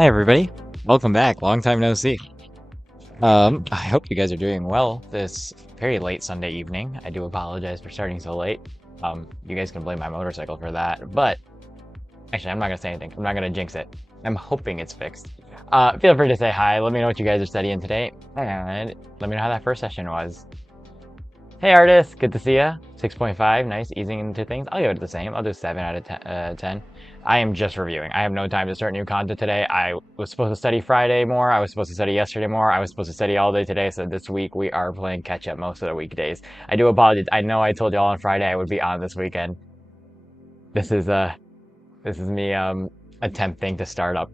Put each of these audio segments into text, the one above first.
Hi everybody, welcome back. Long time no see. I hope you guys are doing well this very late Sunday evening. I do apologize for starting so late. You guys can blame my motorcycle for that, but actually, I'm not gonna say anything. I'm not gonna jinx it. I'm hoping it's fixed. Feel free to say hi. Let me know what you guys are studying today, and let me know how that first session was. Hey artist, good to see ya. 6.5, nice, easing into things. I'll give it the same. I'll do 7 out of 10. I am just reviewing. I have no time to start new content today. I was supposed to study Friday more. I was supposed to study yesterday more. I was supposed to study all day today. So this week we are playing catch up most of the weekdays. I do apologize. I know I told y'all on Friday I would be on this weekend. This is me attempting to start up.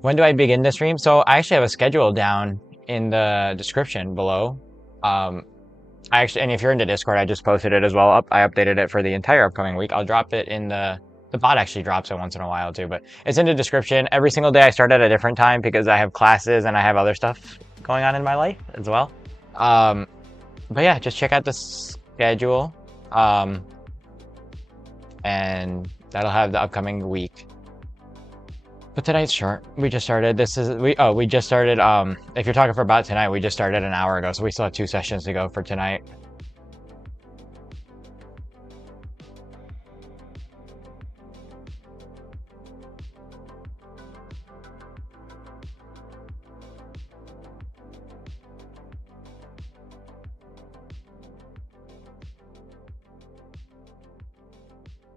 When do I begin to stream? So I actually have a schedule down in the description below. And if you're into Discord, I just posted it as well. I updated it for the entire upcoming week. I'll drop it in the bot actually drops it once in a while too, but it's in the description. Every single day I start at a different time because I have classes and I have other stuff going on in my life as well. But yeah, just check out the schedule. And that'll have the upcoming week. But tonight's short. We just started. We just started. If you're talking for about tonight, we just started an hour ago, so we still have 2 sessions to go for tonight.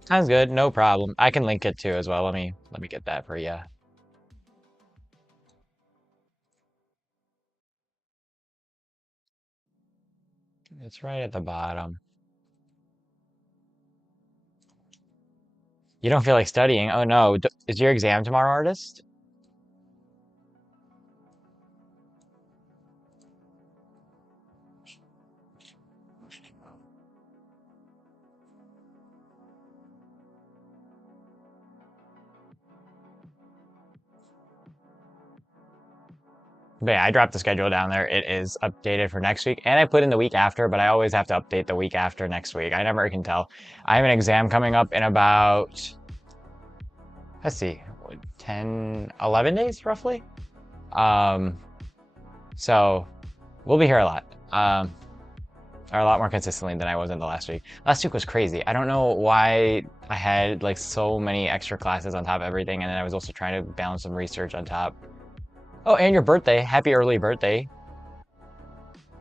Sounds good. No problem. I can link it too as well. Let me get that for you. It's right at the bottom. You don't feel like studying? Oh no. Is your exam tomorrow, artist? But yeah, I dropped the schedule down there. It is updated for next week, and I put in the week after, but I always have to update the week after next week. I never can tell. I have an exam coming up in about, let's see, 10, 11 days roughly. So we'll be here a lot. Or a lot more consistently than I was in the last week. Last week was crazy. I don't know why I had like so many extra classes on top of everything, and then I was also trying to balance some research on top. Oh, and your birthday. Happy early birthday.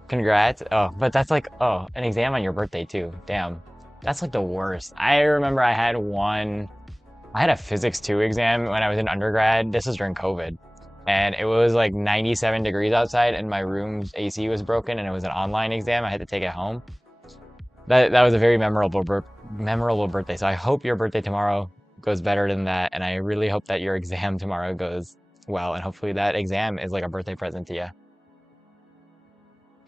Congrats. Oh, but that's like, oh, an exam on your birthday too. Damn. That's like the worst. I remember I had a physics 2 exam when I was in undergrad. This was during COVID. And it was like 97 degrees outside and my room's AC was broken and it was an online exam. I had to take it home. That was a very memorable birthday. So I hope your birthday tomorrow goes better than that. And I really hope that your exam tomorrow goes well. And hopefully that exam is like a birthday present to you.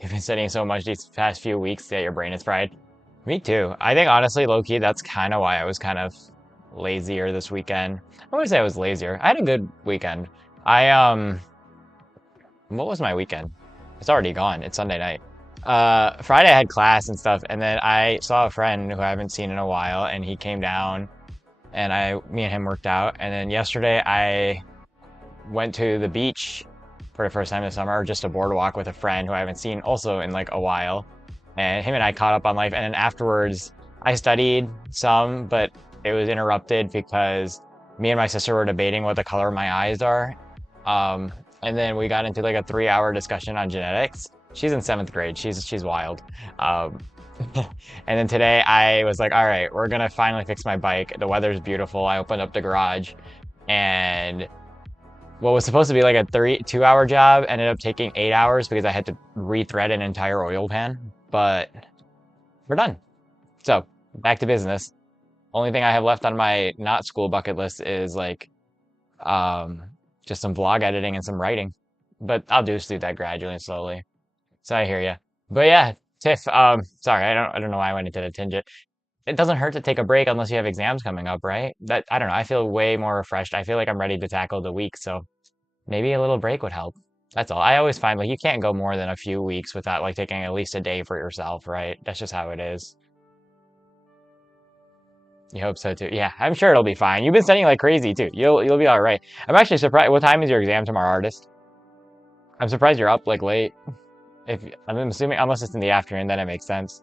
You've been studying so much these past few weeks that your brain is fried. Me too. I think honestly, low-key, that's kind of why I was kind of lazier this weekend. I wouldn't say I was lazier. I had a good weekend. What was my weekend? It's already gone. It's Sunday night. Friday I had class and stuff, and then I saw a friend who I haven't seen in a while, and he came down, and me and him worked out. And then yesterday I went to the beach for the first time this summer, or just a boardwalk with a friend who I haven't seen also in like a while. And him and I caught up on life. And then afterwards, I studied some, but it was interrupted because me and my sister were debating what the color of my eyes are. And then we got into like a 3-hour discussion on genetics. She's in 7th grade. She's wild. And then today I was like, all right, we're gonna finally fix my bike. The weather's beautiful. I opened up the garage, and what was supposed to be like a 2-hour job ended up taking 8 hours because I had to rethread an entire oil pan. But we're done. So back to business. Only thing I have left on my not school bucket list is like just some vlog editing and some writing. But I'll just do that gradually and slowly. So I hear you. But yeah, Tiff, sorry, I don't know why I went into the tangent. It doesn't hurt to take a break unless you have exams coming up, right? I don't know, I feel way more refreshed. I feel like I'm ready to tackle the week, so maybe a little break would help. That's all. I always find like you can't go more than a few weeks without like taking at least a day for yourself, right? That's just how it is. You hope so too. Yeah, I'm sure it'll be fine. You've been studying like crazy too. You'll be all right. I'm actually surprised. What time is your exam tomorrow, artist? I'm surprised you're up like late. If I'm assuming unless it's in the afternoon, then it makes sense.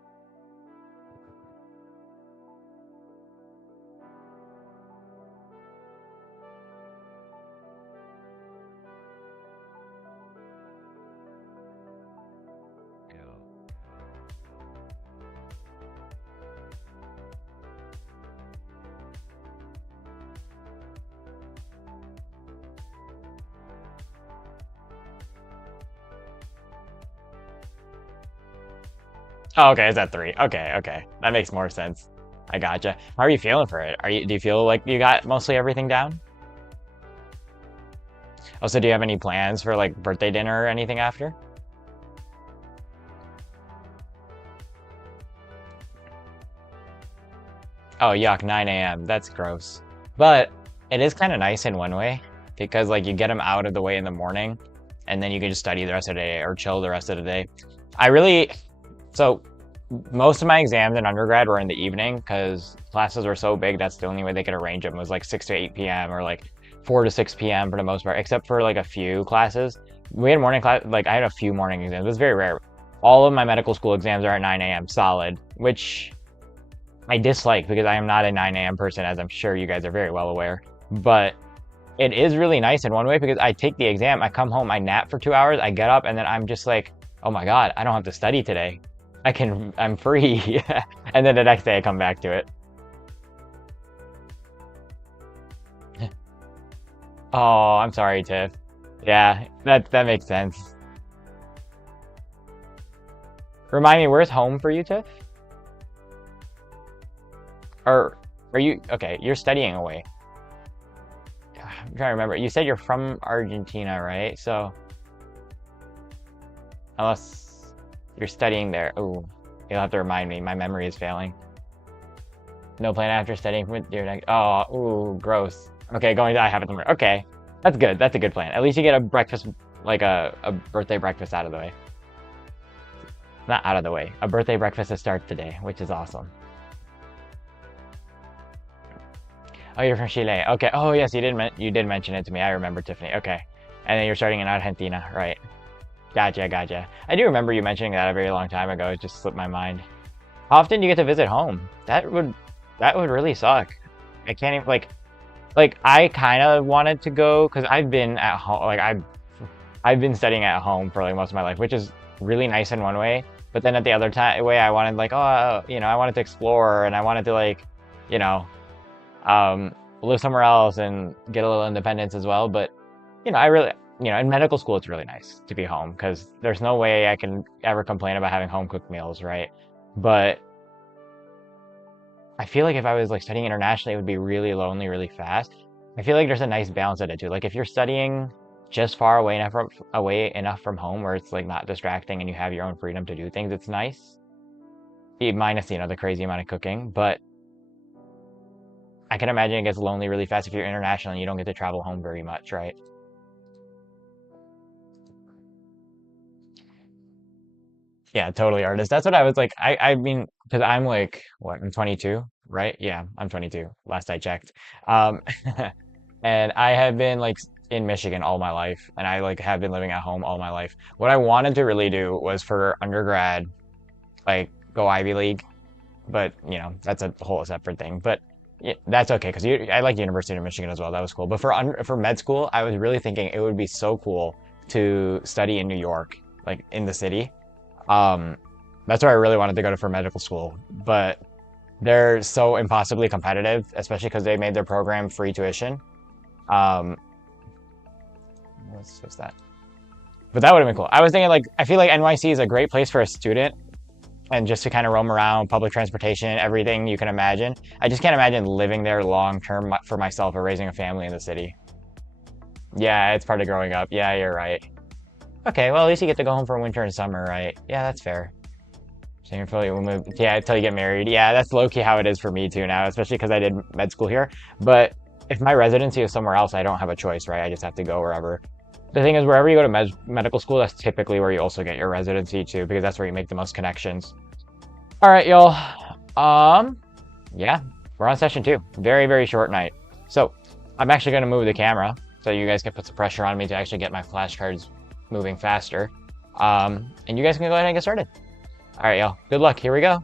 Oh, okay, it's at 3. Okay, okay. That makes more sense. I gotcha. How are you feeling for it? Do you feel like you got mostly everything down? Also, do you have any plans for like birthday dinner or anything after? Oh, yuck, 9 a.m. That's gross. But it is kind of nice in one way because like you get them out of the way in the morning and then you can just study the rest of the day or chill the rest of the day. I really, so most of my exams in undergrad were in the evening because classes were so big. That's the only way they could arrange them was like 6 to 8 p.m. or like 4 to 6 p.m. for the most part, except for like a few classes. We had morning class, like I had a few morning exams. It was very rare. All of my medical school exams are at 9 a.m. solid, which I dislike because I am not a 9 a.m. person, as I'm sure you guys are very well aware. But it is really nice in one way because I take the exam, I come home, I nap for 2 hours, I get up, and then I'm just like, oh my God, I don't have to study today. I'm free. And then the next day I come back to it. Oh, I'm sorry, Tiff. Yeah, that makes sense. Remind me, where's home for you, Tiff? Or are you okay? You're studying away. I'm trying to remember. You said you're from Argentina, right? So unless you're studying there, oh, you'll have to remind me. My memory is failing. No plan after studying from your next. Oh, ooh, gross. Okay, going to I have it somewhere. Okay, that's good. That's a good plan. At least you get a breakfast, like a birthday breakfast out of the way. Not out of the way. A birthday breakfast to start the day, which is awesome. Oh, you're from Chile. Okay. Oh, yes, you did mention it to me. I remember, Tiffany. Okay. And then you're starting in Argentina, right? Gotcha, gotcha. I do remember you mentioning that a very long time ago. It just slipped my mind. How often do you get to visit home? That would really suck. I can't even like I kind of wanted to go because I've been at home like I've been studying at home for like most of my life, which is really nice in one way. But then at the other time way, I wanted like I wanted to explore and I wanted to like you know live somewhere else and get a little independence as well. But I really in medical school it's really nice to be home because there's no way I can ever complain about having home cooked meals, right? But I feel like if I was like studying internationally, it would be really lonely really fast. I feel like there's a nice balance at it too. Like if you're studying just far away enough from home where it's like not distracting and you have your own freedom to do things, it's nice. Minus the crazy amount of cooking, but I can imagine it gets lonely really fast if you're international and you don't get to travel home very much, right? Yeah, totally, artist. That's what I was like. I mean, because I'm like, what, I'm 22, right? Yeah, I'm 22, last I checked. Um, and I have been like in Michigan all my life, and I like have been living at home all my life. What I wanted to really do was for undergrad, like go Ivy League, but that's a whole separate thing. But yeah, that's okay because I like University of Michigan as well. That was cool. But for med school, I was really thinking it would be so cool to study in New York, like in the city. Um, that's where I really wanted to go to for medical school, but they're so impossibly competitive, especially because they made their program free tuition. Um, what's that? But that would have been cool. I was thinking like I feel like NYC is a great place for a student and just to kind of roam around, public transportation, everything you can imagine. I just can't imagine living there long term for myself or raising a family in the city. Yeah, it's part of growing up. Yeah, you're right. Okay, well, at least you get to go home for winter and summer, right? Yeah, that's fair. So you're fully move, yeah, until you get married. Yeah, that's low-key how it is for me too now, especially because I did med school here. But if my residency is somewhere else, I don't have a choice, right? I just have to go wherever. The thing is, wherever you go to medical school, that's typically where you also get your residency too, because that's where you make the most connections. All right, y'all. Yeah. We're on session 2. Very, very short night. So I'm actually going to move the camera so you guys can put some pressure on me to actually get my flashcards moving faster. And you guys can go ahead and get started. All right, y'all. Good luck. Here we go.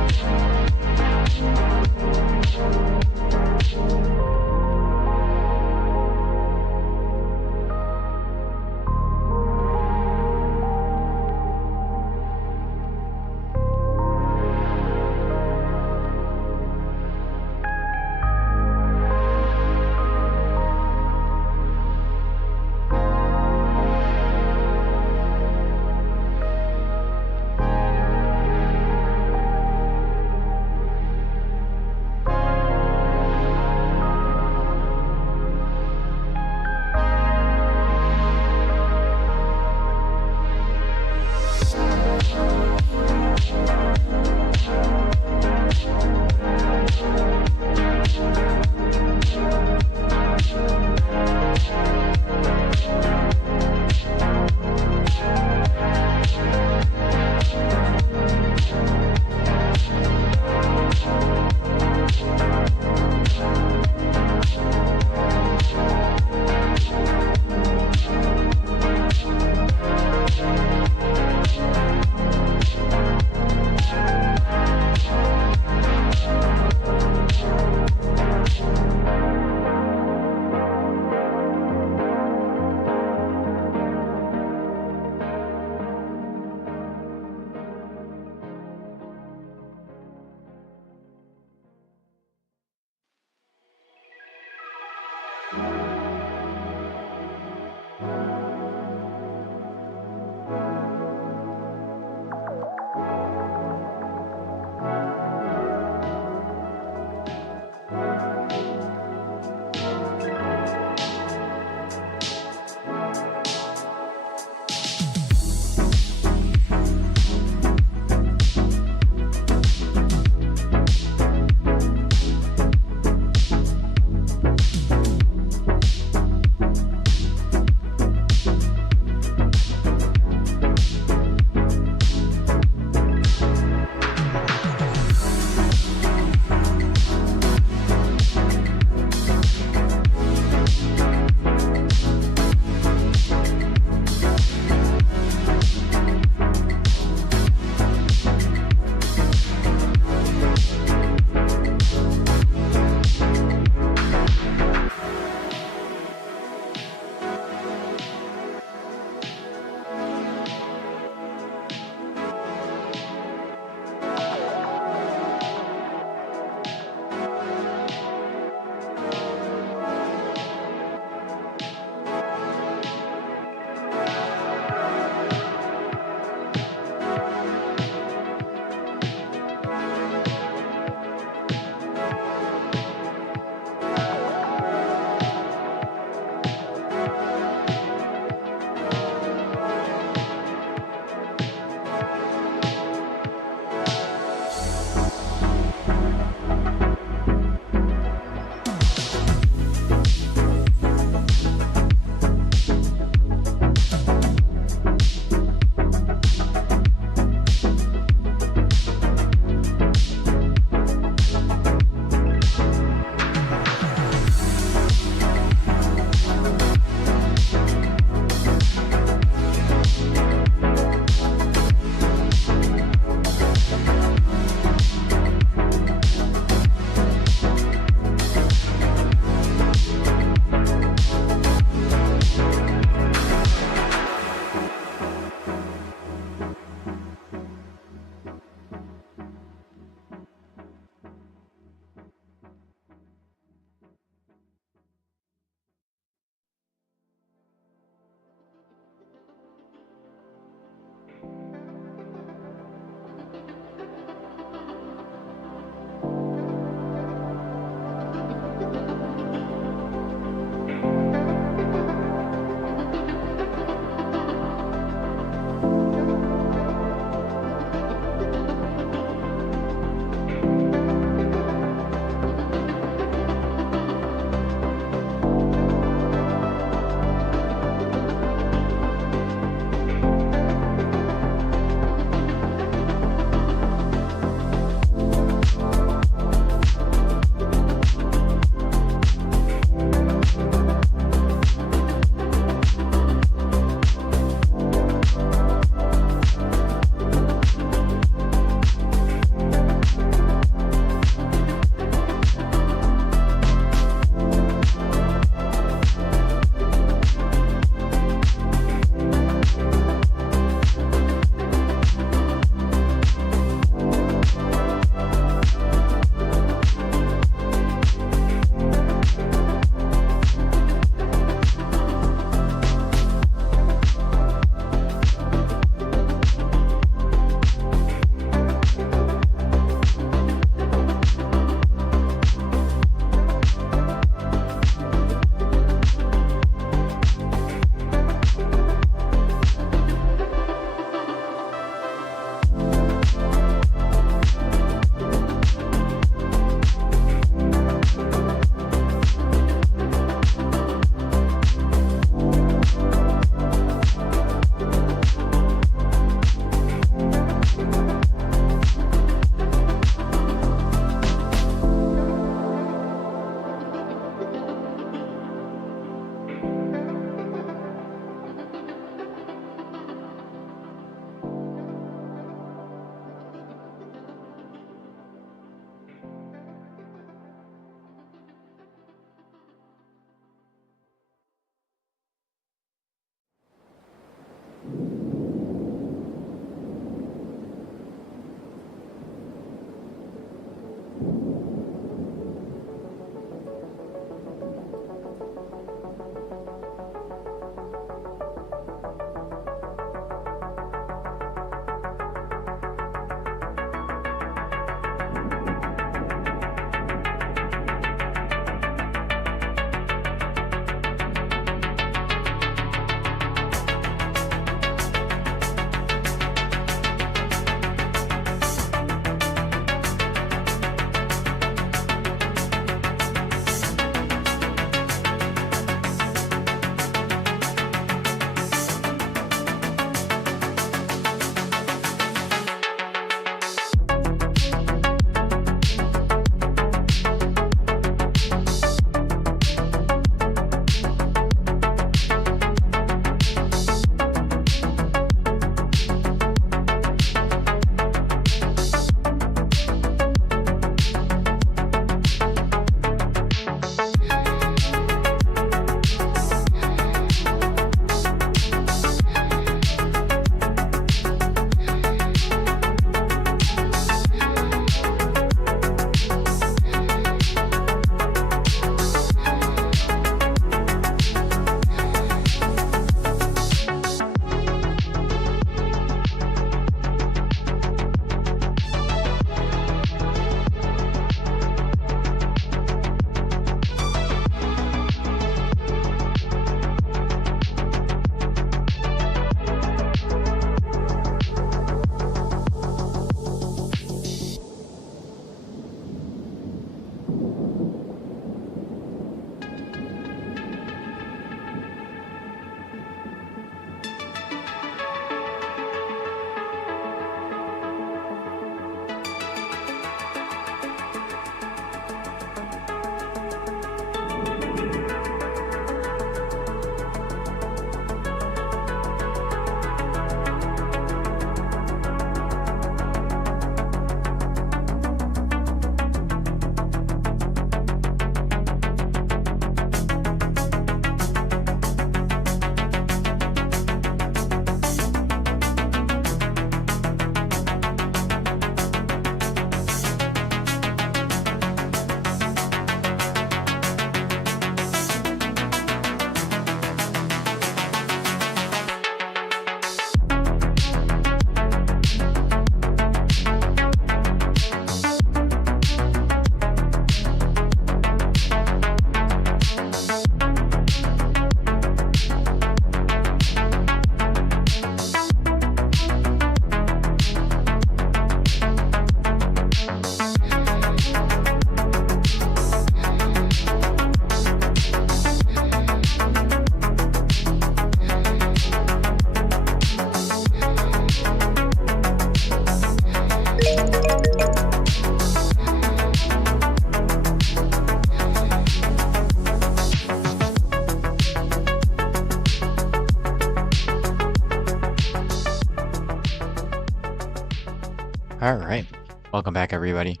Alright, welcome back everybody.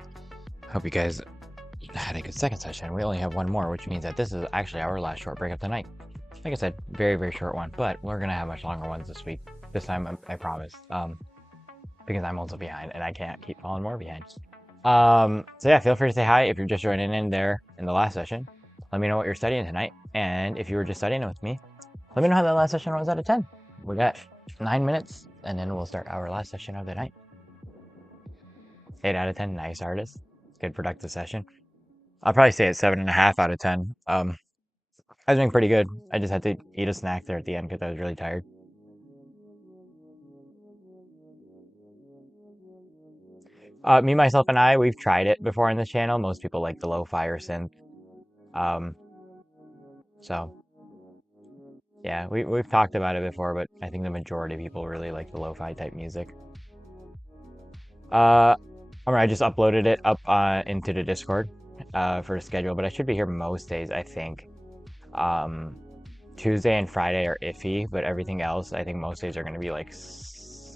Hope you guys had a good second session. We only have one more, which means that this is actually our last short break of the night. Like I said, very, very short one, but we're gonna have much longer ones this week. This time, I promise. Because I'm also behind and I can't keep falling more behind. So yeah, feel free to say hi if you're just joining in there in the last session. Let me know what you're studying tonight, and if you were just studying with me, let me know how that last session was out of 10. We got 9 minutes, and then we'll start our last session of the night. 8 out of 10, nice artist. Good productive session. I'll probably say it's 7.5 out of 10. I was doing pretty good. I just had to eat a snack there at the end because I was really tired. Me, myself, and I, we've tried it before on this channel. Most people like the Lofi or Synth. So yeah, we've talked about it before, but I think the majority of people really like the Lo-Fi type music. I just uploaded it up into the Discord for a schedule, but I should be here most days, I think. Tuesday and Friday are iffy, but everything else, I think most days are going to be like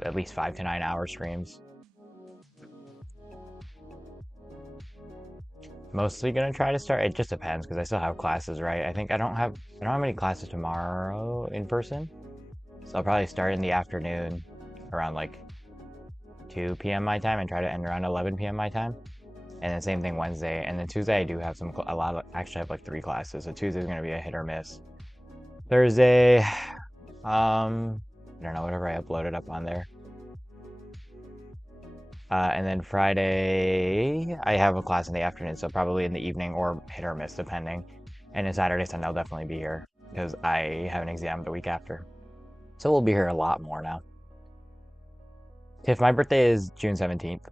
at least 5 to 9 hour streams. Mostly gonna try to start. It just depends because I still have classes, right? I don't have any classes tomorrow in person, so I'll probably start in the afternoon around like 2 p.m. my time and try to end around 11 p.m. my time. And then same thing Wednesday, and then Tuesday I do have actually I have like 3 classes, so Tuesday's gonna be a hit or miss. Thursday, I don't know, whatever I uploaded up on there. And then Friday, I have a class in the afternoon, so probably in the evening or hit or miss, depending. And then Saturday, Sunday, I'll definitely be here because I have an exam the week after. So we'll be here a lot more now. Tiff, my birthday is June 17th.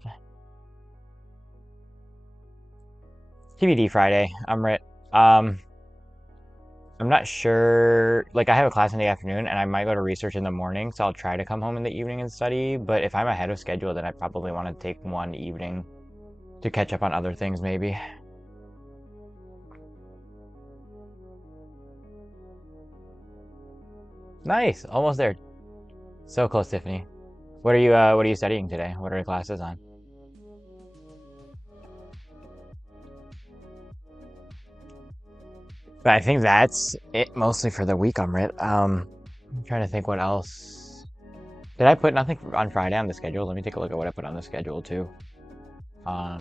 TBD Friday. I'm not sure, like I have a class in the afternoon and I might go to research in the morning, so I'll try to come home in the evening and study, but if I'm ahead of schedule, then I probably want to take one evening to catch up on other things, maybe. Nice, almost there. So close, Tiffany. What are you studying today? What are the classes on? But I think that's it mostly for the week, Amrit. I'm trying to think what else. Did I put nothing on Friday on the schedule? Let me take a look at what I put on the schedule too. No,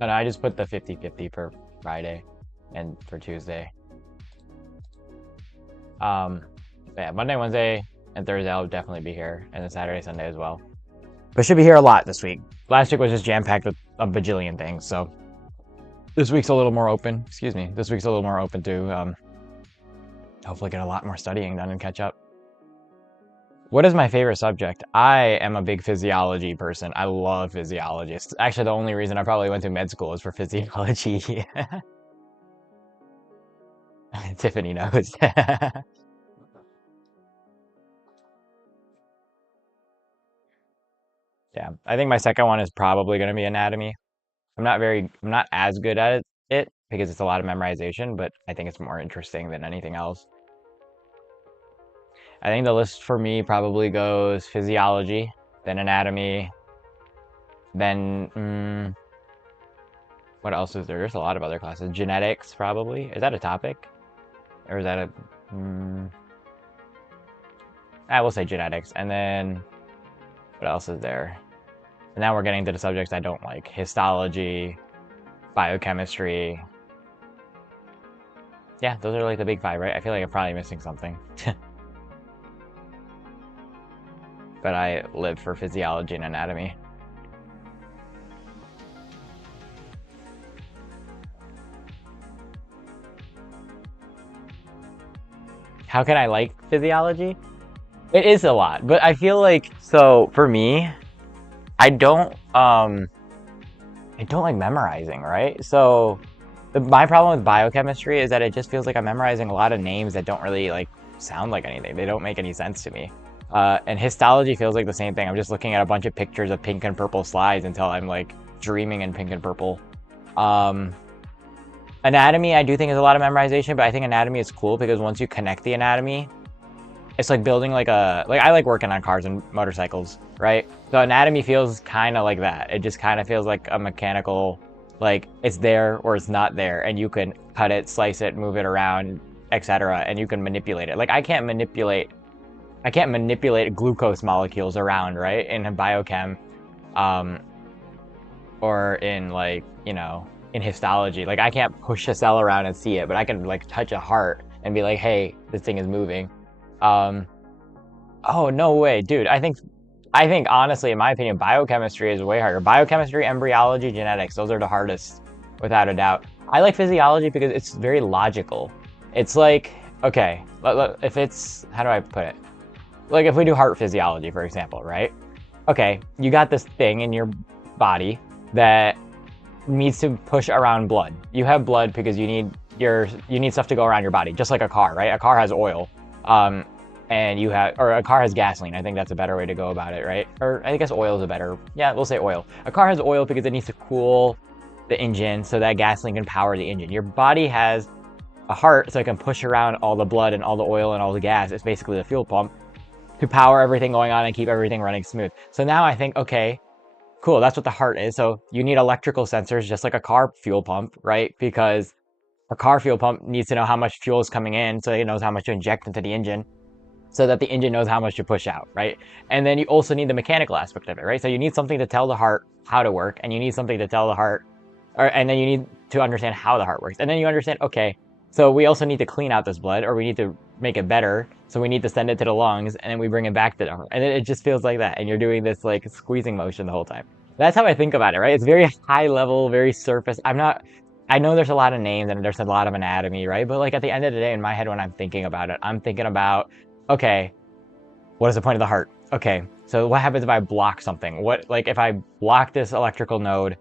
I just put the 50-50 for Friday and for Tuesday. Yeah, Monday, Wednesday, and Thursday I'll definitely be here, and then Saturday, Sunday as well. But should be here a lot this week. Last week was just jam-packed with a bajillion things, so this week's a little more open. Excuse me. This week's a little more open to hopefully get a lot more studying done and catch up. What is my favorite subject? I am a big physiology person. I love physiology. It's actually the only reason I probably went to med school is for physiology. Tiffany knows. Yeah, I think my second one is probably going to be anatomy. I'm not as good at it because it's a lot of memorization, but I think it's more interesting than anything else. I think the list for me probably goes physiology, then anatomy, then what else is there? There's a lot of other classes. Genetics, probably. Is that a topic? Or is that a... we'll say genetics. And then what else is there? And now we're getting to the subjects I don't like. Histology, biochemistry. Yeah, those are like the big 5, right? I feel like I'm probably missing something. But I live for physiology and anatomy. How can I like physiology? It is a lot, but I feel like, so for me, I don't like memorizing, right? So my problem with biochemistry is that it just feels like I'm memorizing a lot of names that don't really like sound like anything. They don't make any sense to me. And histology feels like the same thing. I'm just looking at a bunch of pictures of pink and purple slides until I'm like dreaming in pink and purple. Anatomy, I do think is a lot of memorization, but I think anatomy is cool because once you connect the anatomy, it's like building like I like working on cars and motorcycles, right? So anatomy feels kind of like that. It just kind of feels like a mechanical, like it's there or it's not there, and you can cut it, slice it, move it around, etc., and you can manipulate it. Like I can't manipulate glucose molecules around, right? In biochem, um, or in like, you know, in histology. Like I can't push a cell around and see it, but I can like touch a heart and be like, hey, this thing is moving. Um, oh, no way, dude. I think honestly, in my opinion, biochemistry is way harder. Biochemistry, embryology, genetics, those are the hardest, without a doubt. I like physiology because it's very logical. It's like, okay, if it's, how do I put it? Like if we do heart physiology, for example, right? Okay, you got this thing in your body that needs to push around blood. You have blood because you need stuff to go around your body, just like a car, right? A car has oil, and or a car has gasoline. I think that's a better way to go about it, right? Or I guess oil is a better, yeah, we'll say oil. A car has oil because it needs to cool the engine so that gasoline can power the engine. Your body has a heart so it can push around all the blood and all the oil and all the gas. It's basically the fuel pump to power everything going on and keep everything running smooth. So now I think, okay, cool, that's what the heart is. So you need electrical sensors just like a car fuel pump, right? Because a car fuel pump needs to know how much fuel is coming in so it knows how much to inject into the engine so that the engine knows how much to push out, right? And then you also need the mechanical aspect of it, right? So you need something to tell the heart how to work, and you need something to tell the heart, and then you need to understand how the heart works. And then you understand, okay, so we also need to clean out this blood, or we need to make it better. So we need to send it to the lungs, and then we bring it back to the heart. And it just feels like that. And you're doing this like squeezing motion the whole time. That's how I think about it, right? It's very high level, very surface. I know there's a lot of names and there's a lot of anatomy, right? But like at the end of the day, in my head, when I'm thinking about it, I'm thinking about, okay, what is the point of the heart? Okay, so what happens if I block something? Like if I block this electrical node,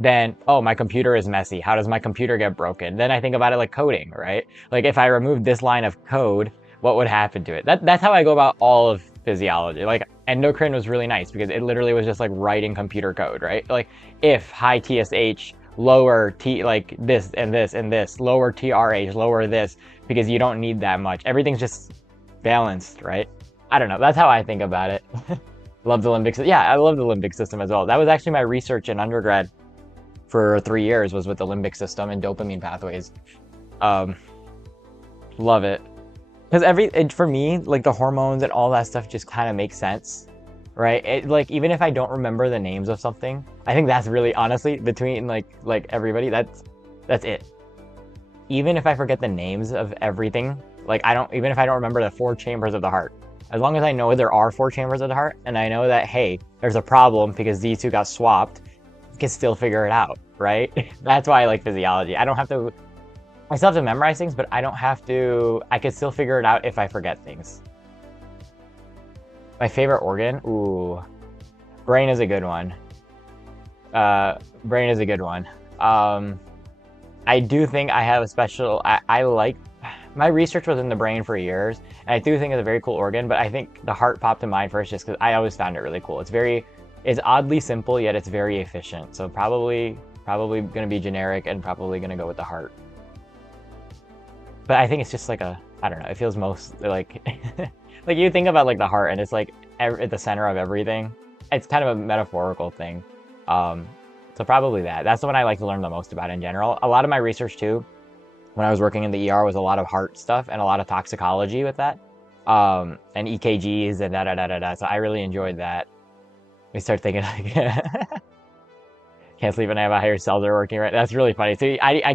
then, oh, my computer is messy. How does my computer get broken? Then I think about it like coding, right? Like if I remove this line of code, what would happen to it? That's how I go about all of physiology. Like endocrine was really nice because it literally was just like writing computer code, right? Like if high TSH, lower T, like this and this and this, lower TRH, lower this, because you don't need that much. Everything's just balanced, right? I don't know. That's how I think about it. Love the limbic system. Yeah, I love the limbic system as well. That was actually my research in undergrad for 3 years, was with the limbic system and dopamine pathways. Love it. Because for me, like the hormones and all that stuff just kind of makes sense, right? Like even if I don't remember the names of something, I think that's really, honestly, between like everybody, that's it. Even if I forget the names of everything, like even if I don't remember the 4 chambers of the heart, as long as I know there are 4 chambers of the heart, and I know that, hey, there's a problem because these 2 got swapped, I can still figure it out, right? That's why I like physiology. I still have to memorize things, but I can still figure it out if I forget things. My favorite organ? Ooh, brain is a good one. Brain is a good one. I do think I have a special, I like, my research was in the brain for years, and I do think it's a very cool organ, but I think the heart popped to mind first just because I always found it really cool. It's oddly simple, yet it's very efficient. So probably going to be generic and probably going to go with the heart. But I think it's just like I don't know, it feels most like, like you think about like the heart and it's like at the center of everything. It's kind of a metaphorical thing. So probably that's the one I like to learn the most about in general. A lot of my research too, when I was working in the ER, was a lot of heart stuff and a lot of toxicology with that. And EKGs and da-da-da-da-da. So I really enjoyed that. We start thinking like, can't sleep at night about how your cells are working, right? That's really funny. So I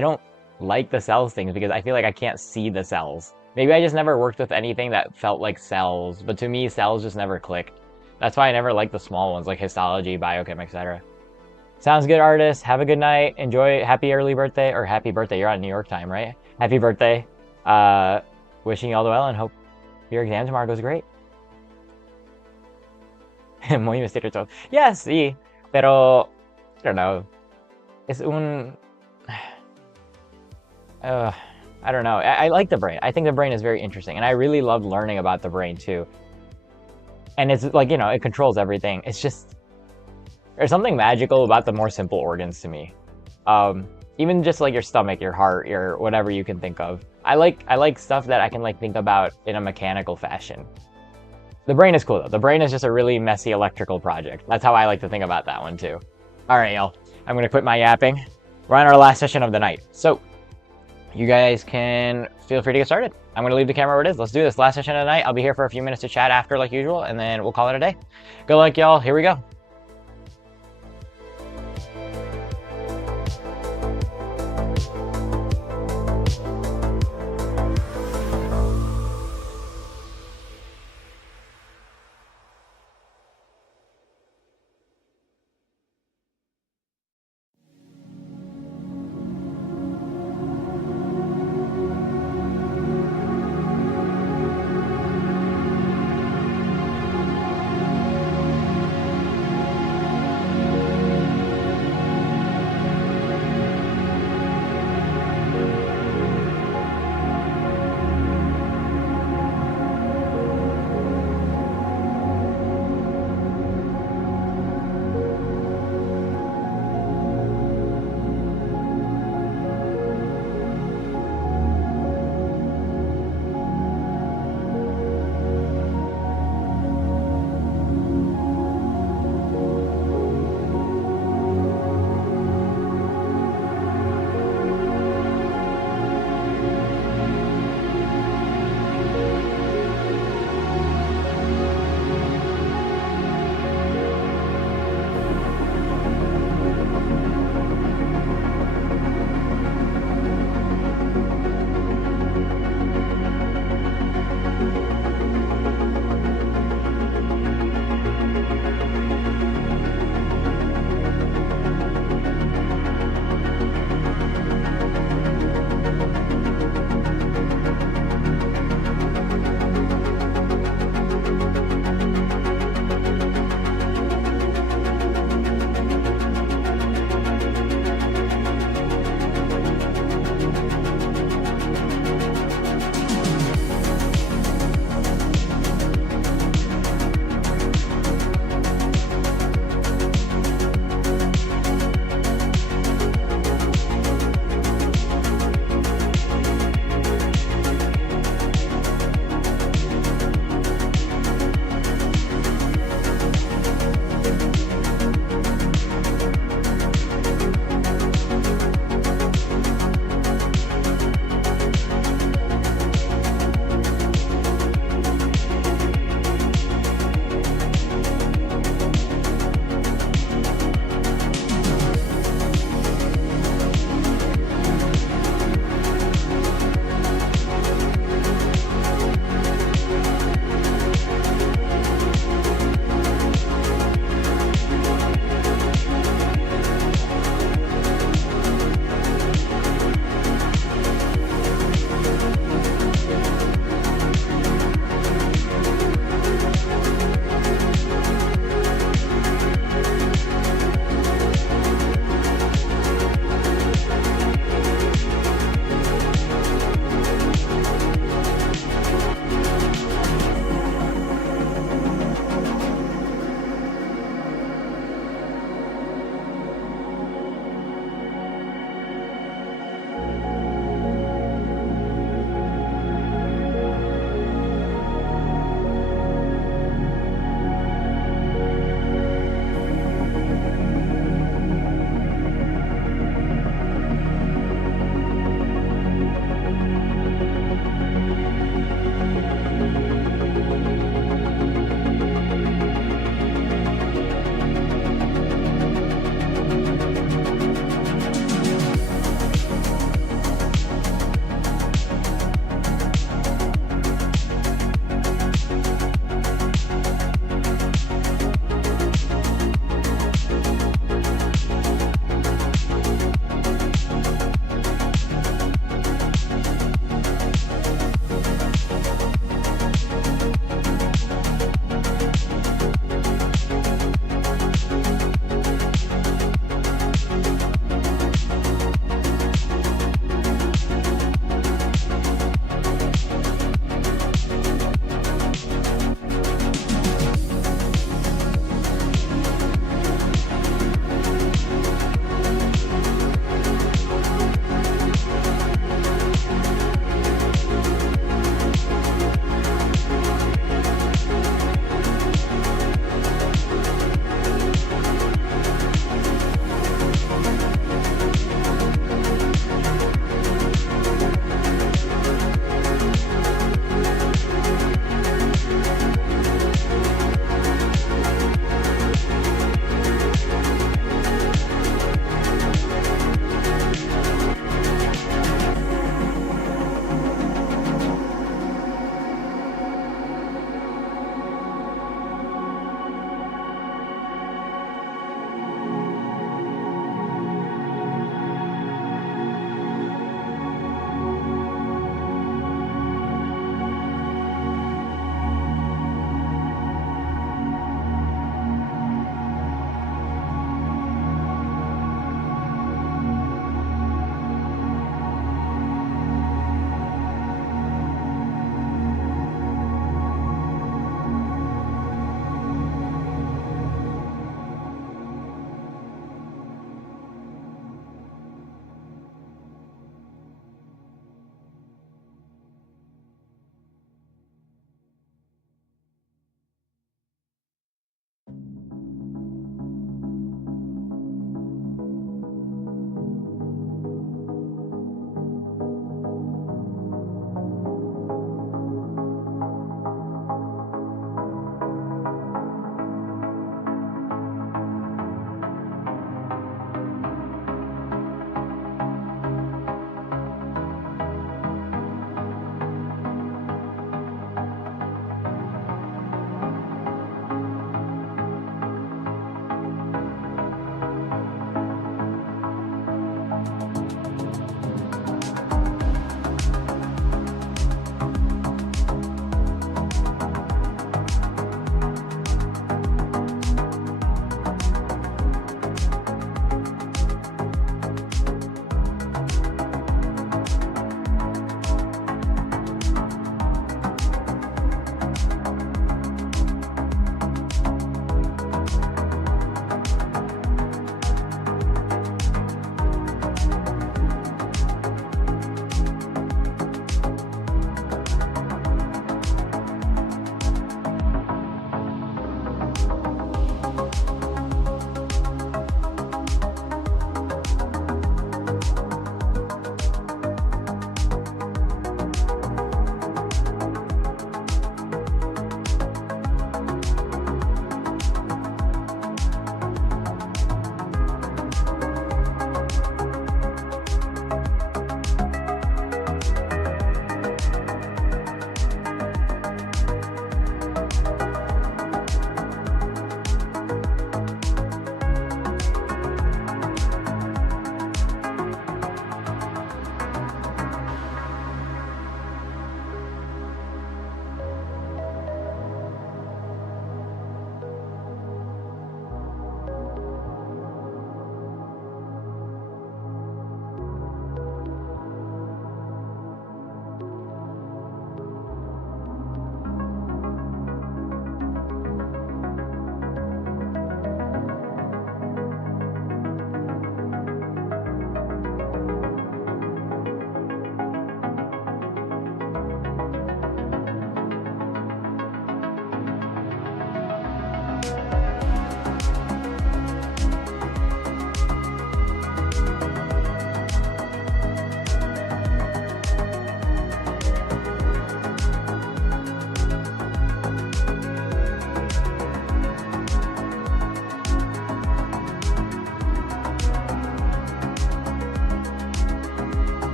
don't like the cells things because I feel like I can't see the cells. Maybe I just never worked with anything that felt like cells, but to me, cells just never clicked. That's why I never liked the small ones like histology, biochem, etc. Sounds good, artist. Have a good night. Enjoy. Happy early birthday, or happy birthday. You're on New York time, right? Happy birthday. Wishing you all the well and hope your exam tomorrow goes great. Muy misterioso. Yes, sí. Pero, I don't know. Es un... I don't know. I like the brain. I think the brain is very interesting. And I really loved learning about the brain too. And it's like, you know, it controls everything. It's just... There's something magical about the more simple organs to me. Even just like your stomach, your heart, your whatever you can think of. I like stuff that I can like think about in a mechanical fashion. The brain is cool though. The brain is just a really messy electrical project. That's how I like to think about that one too. All right, y'all. I'm gonna quit my yapping. We're on our last session of the night. So you guys can feel free to get started. I'm gonna leave the camera where it is. Let's do this. Last session of the night. I'll be here for a few minutes to chat after like usual, and then we'll call it a day. Good luck, y'all. Here we go.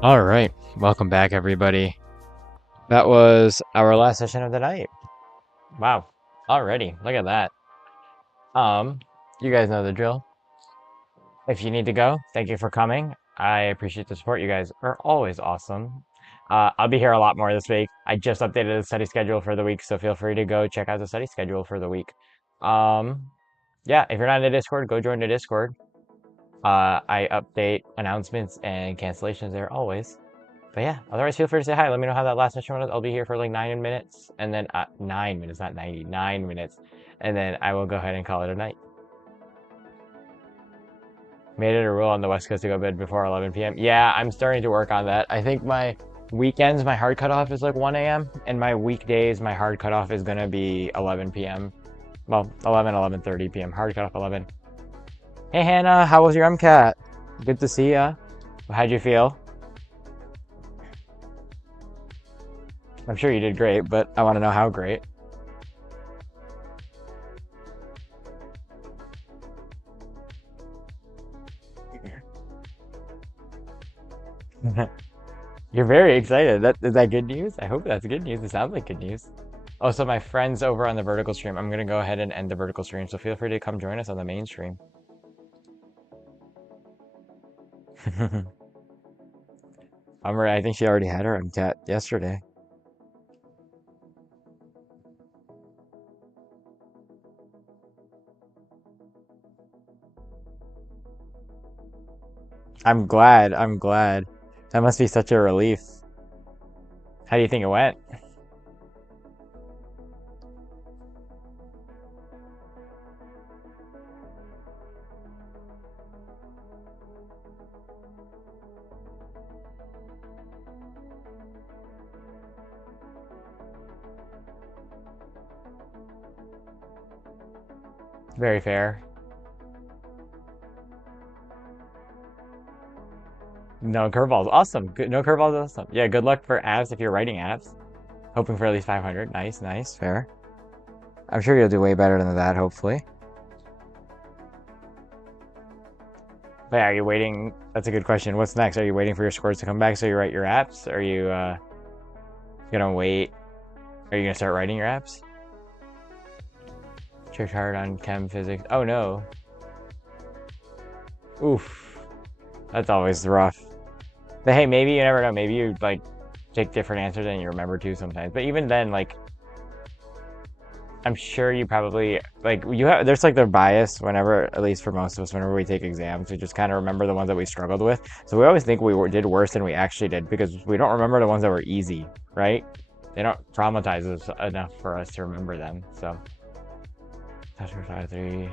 All right, welcome back, everybody. That was our last session of the night. Wow, already, look at that. Um, you guys know the drill. If you need to go, thank you for coming. I appreciate the support. You guys are always awesome. I'll be here a lot more this week. I just updated the study schedule for the week, so feel free to go check out the study schedule for the week. Um, yeah, if you're not in the Discord, go join the Discord. I update announcements and cancellations there always. But yeah, otherwise feel free to say hi. Let me know how that last session was. I'll be here for like 9 minutes, and then 9 minutes, not 90, 9 minutes, and then I will go ahead and call it a night. Made it a rule on the West Coast to go to bed before 11 p.m. Yeah, I'm starting to work on that. I think my weekends, my hard cutoff is like 1 a.m., and my weekdays, my hard cutoff is gonna be 11 p.m. Well, 11:30 p.m. Hard cutoff 11. Hey Hannah, how was your MCAT? Good to see ya. How'd you feel? I'm sure you did great, but I want to know how great. You're very excited. Is that good news? I hope that's good news. It sounds like good news. Oh, so my friends over on the vertical stream, I'm gonna go ahead and end the vertical stream, so feel free to come join us on the main stream. I think she already had her MCAT yesterday. I'm glad. I'm glad. That must be such a relief. How do you think it went? Very fair. No curveballs. Awesome. Good. No curveballs. Awesome. Yeah, good luck for apps if you're writing apps. Hoping for at least 500. Nice, nice, fair. I'm sure you'll do way better than that, hopefully. But yeah, are you waiting? That's a good question. What's next? Are you waiting for your scores to come back so you write your apps? Are you gonna wait? Are you gonna start writing your apps? Check hard on chem physics. Oh no. Oof. That's always rough. But hey, maybe you never know. Maybe you like take different answers and you remember too sometimes. But even then, like I'm sure you probably like you have there's like the bias whenever, at least for most of us, whenever we take exams, we just kind of remember the ones that we struggled with. So we always think did worse than we actually did because we don't remember the ones that were easy, right? They don't traumatize us enough for us to remember them. So that's 5-3. Do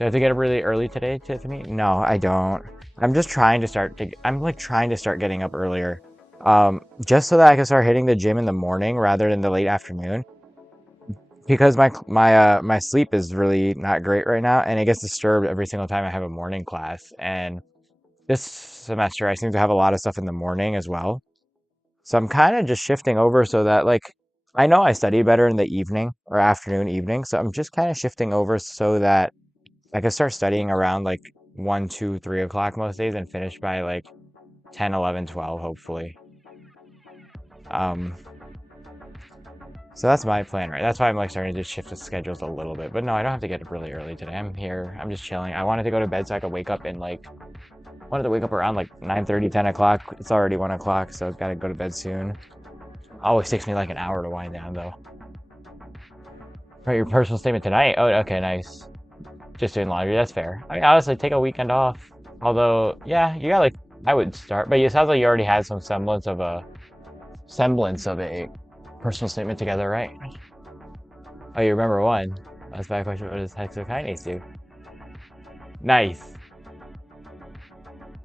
I have to get up really early today, Tiffany? No, I don't. I'm just trying to I'm like trying to start getting up earlier. Just so that I can start hitting the gym in the morning rather than the late afternoon. Because my sleep is really not great right now, and it gets disturbed every single time I have a morning class. And this semester, I seem to have a lot of stuff in the morning as well. So I'm kind of just shifting over so that like I know I study better in the evening or afternoon, evening. So I'm just kind of shifting over so that I can start studying around like 1, 2, 3 o'clock most days and finish by like 10, 11, 12, hopefully. Um, So that's my plan, right? That's why I'm like starting to just shift the schedules a little bit. But no, I don't have to get up really early today. I'm here. I'm just chilling. I wanted to go to bed so I could wake up in like, wanted to wake up around like 9:30, 10 o'clock. It's already 1 o'clock, so I've got to go to bed soon. Always takes me like an hour to wind down though. Write your personal statement tonight. Oh, okay, nice. Just doing laundry. That's fair. I mean, honestly, take a weekend off. Although, yeah, you got like, I would start. But it sounds like you already had some semblance of a personal statement together, right? Oh, you remember one? That's my question. What does hexokinase do? Nice.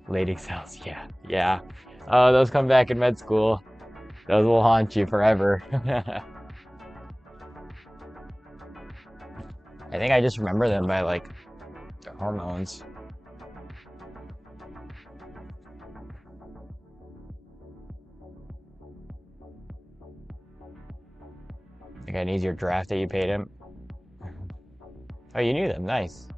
Lady cells, yeah. Yeah. Oh, those come back in med school. Those will haunt you forever. I think I just remember them by like the hormones. I think I need your draft that you paid him. Oh, you knew them. Nice.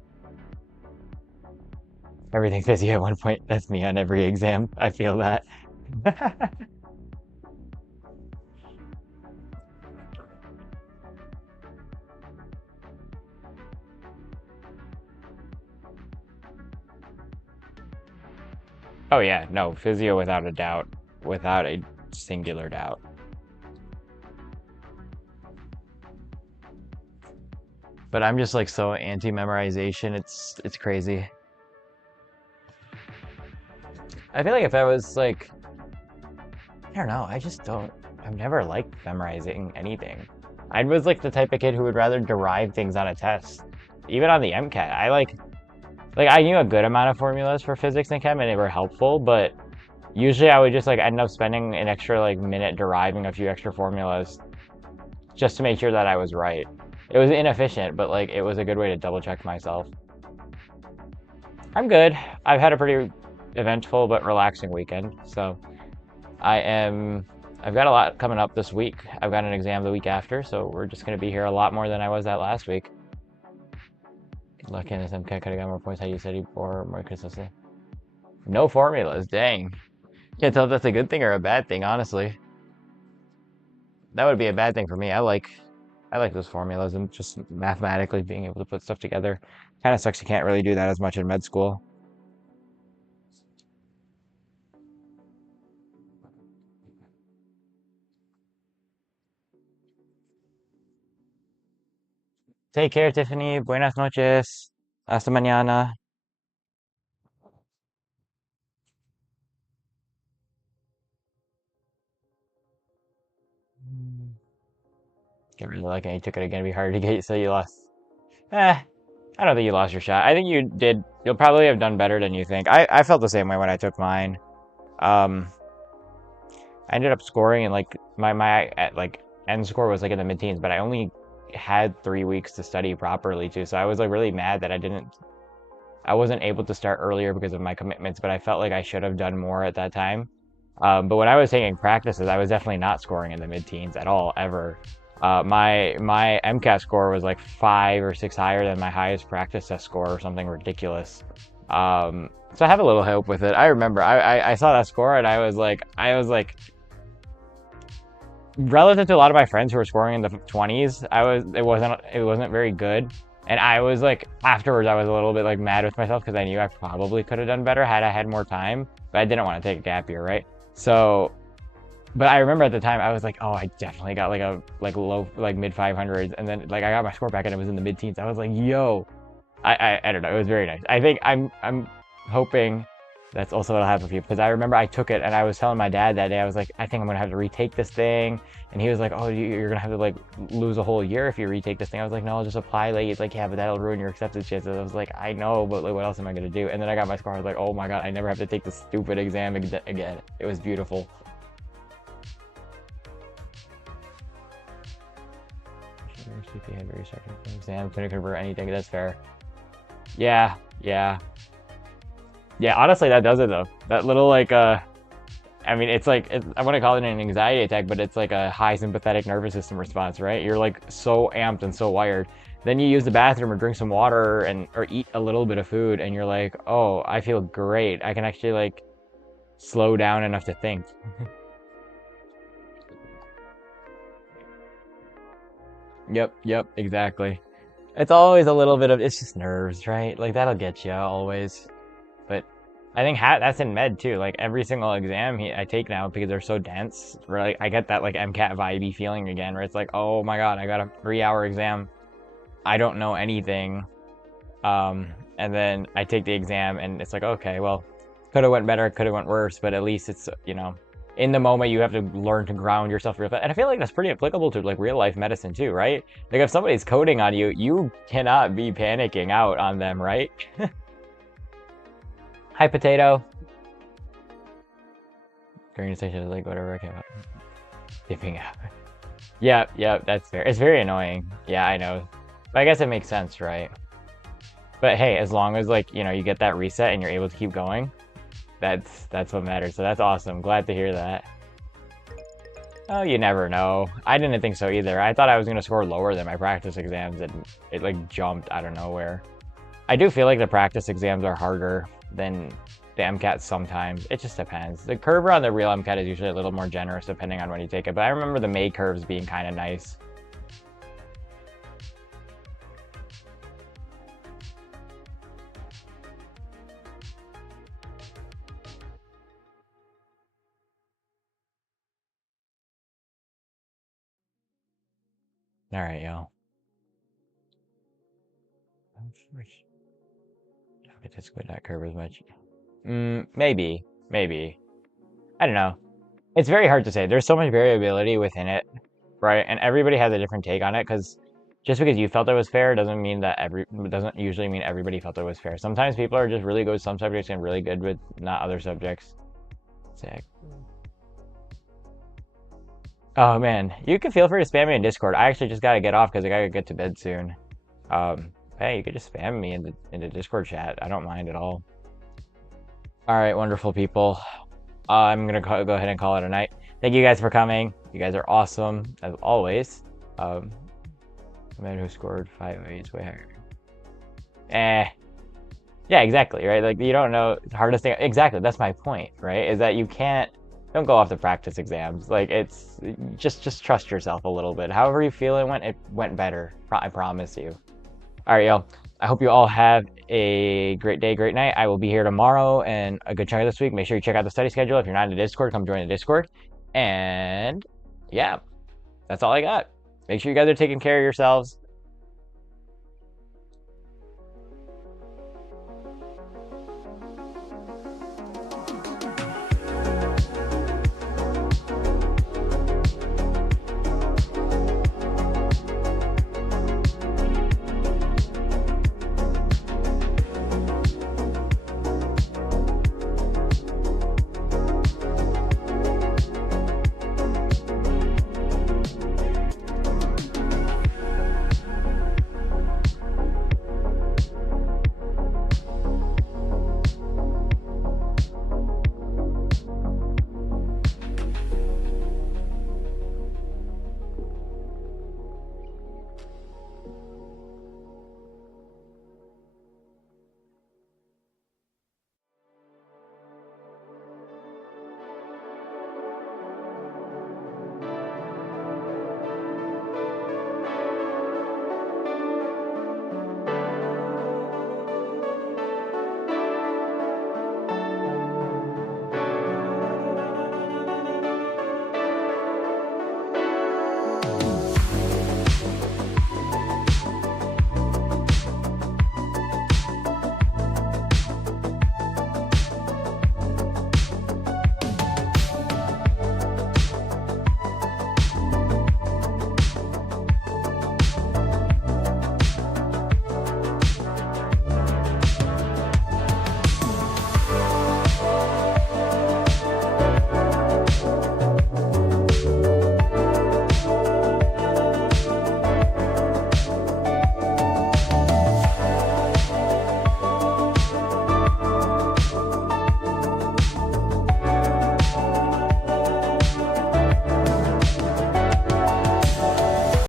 Everything says you at one point. That's me on every exam. I feel that. Oh yeah, no, physio without a doubt, without a singular doubt. But I'm just like so anti-memorization, it's crazy. I feel like if I was like, I don't know, I just don't, I've never liked memorizing anything. I was like the type of kid who would rather derive things on a test. Even on the MCAT, like I knew a good amount of formulas for physics and chem and they were helpful, but usually I would just like end up spending an extra like minute deriving a few extra formulas just to make sure that I was right. It was inefficient, but like it was a good way to double check myself. I'm good. I've had a pretty eventful but relaxing weekend, so I am. I've got a lot coming up this week. I've got an exam the week after, so we're just going to be here a lot more than I was at last week. Lucky in this MCAT could have got more points had you studied for more consistently. No formulas, dang. Can't tell if that's a good thing or a bad thing, honestly. That would be a bad thing for me. I like those formulas and just mathematically being able to put stuff together. Kind of sucks you can't really do that as much in med school. Take care, Tiffany. Buenas noches. Hasta mañana. Get really lucky you took it again. It'd be hard to get, so you lost. Eh, I don't think you lost your shot. I think you did. You'll probably have done better than you think. I felt the same way when I took mine. Um, I ended up scoring and like my at like end score was like in the mid-teens, but I only had 3 weeks to study properly too. So I was like really mad that I wasn't able to start earlier because of my commitments, but I felt like I should have done more at that time. But when I was taking practices, I was definitely not scoring in the mid-teens at all, ever. My MCAT score was like 5 or 6 higher than my highest practice test score or something ridiculous. So I have a little hope with it. I remember I saw that score and I was like relative to a lot of my friends who were scoring in the 20s, it wasn't very good. And I was like afterwards I was a little bit like mad with myself because I knew I probably could have done better had I had more time, but I didn't want to take a gap year, right? So but I remember at the time I was like, oh, I definitely got like a like low like mid 500s, and then like I got my score back and it was in the mid teens. I was like, yo, I don't know, it was very nice. I think I'm hoping that's also what'll happen for you, because I remember I took it and I was telling my dad that day, I was like, I think I'm gonna have to retake this thing, and he was like, oh, you're gonna have to like lose a whole year if you retake this thing. I was like, no, I'll just apply late. He's like, yeah, but that'll ruin your acceptance chances. I was like, I know, but like, what else am I gonna do? And then I got my score. I was like, oh my god, I never have to take this stupid exam again. It was beautiful. CP had very second exam, couldn't convert anything. That's fair. Yeah, yeah. Yeah, honestly, that does it though. That little like I mean, I want to call it an anxiety attack, but it's like a high sympathetic nervous system response, right? You're like so amped and so wired. Then you use the bathroom or drink some water or eat a little bit of food, and you're like, oh, I feel great. I can actually like slow down enough to think. Yep, exactly. It's always a little bit of, it's just nerves, right? Like that'll get you always. But I think that's in med too. Like every single exam I take now because they're so dense, where like I get that like MCAT vibey feeling again, where it's like, oh my god, I got a 3-hour exam. I don't know anything. And then I take the exam and it's like, okay, well, could have went better, could have went worse, but at least it's, in the moment you have to learn to ground yourself real fast. And I feel like that's pretty applicable to like real life medicine too, right? Like if somebody's coding on you, you cannot be panicking out on them, right? Hi, potato. Green station is like whatever I came up. Dipping out. Yeah, that's fair. It's very annoying. Yeah, I know. But I guess it makes sense, right? But hey, as long as like, you get that reset and you're able to keep going, that's what matters. So that's awesome. Glad to hear that. Oh, you never know. I didn't think so either. I thought I was gonna score lower than my practice exams, and it like jumped out of nowhere. I do feel like the practice exams are harder than the MCAT sometimes. It just depends. The curve on the real MCAT is usually a little more generous depending on when you take it, but I remember the May curves being kind of nice. All right, yo. Don't get to squid that curve as much. Maybe, maybe. I don't know. It's very hard to say. There's so much variability within it, right? And everybody has a different take on it because just because you felt it was fair doesn't mean that doesn't usually mean everybody felt it was fair. Sometimes people are just really good with some subjects and really good with not other subjects. Sick. Oh man, you can feel free to spam me in Discord. I actually just gotta get off because I gotta get to bed soon. Hey, you could just spam me in the Discord chat. I don't mind at all. All right, wonderful people. I'm gonna go ahead and call it a night. Thank you guys for coming. You guys are awesome as always. The man who scored 5 way higher. Yeah, exactly, right? Like you don't know the hardest thing. Exactly, that's my point, right? Is that you don't go off the practice exams. Like it's just trust yourself a little bit. However you feel it went better. I promise you. All right, y'all. I hope you all have a great day, great night. I will be here tomorrow and a good chunk of this week. Make sure you check out the study schedule. If you're not in the Discord, come join the Discord. And yeah, that's all I got. Make sure you guys are taking care of yourselves.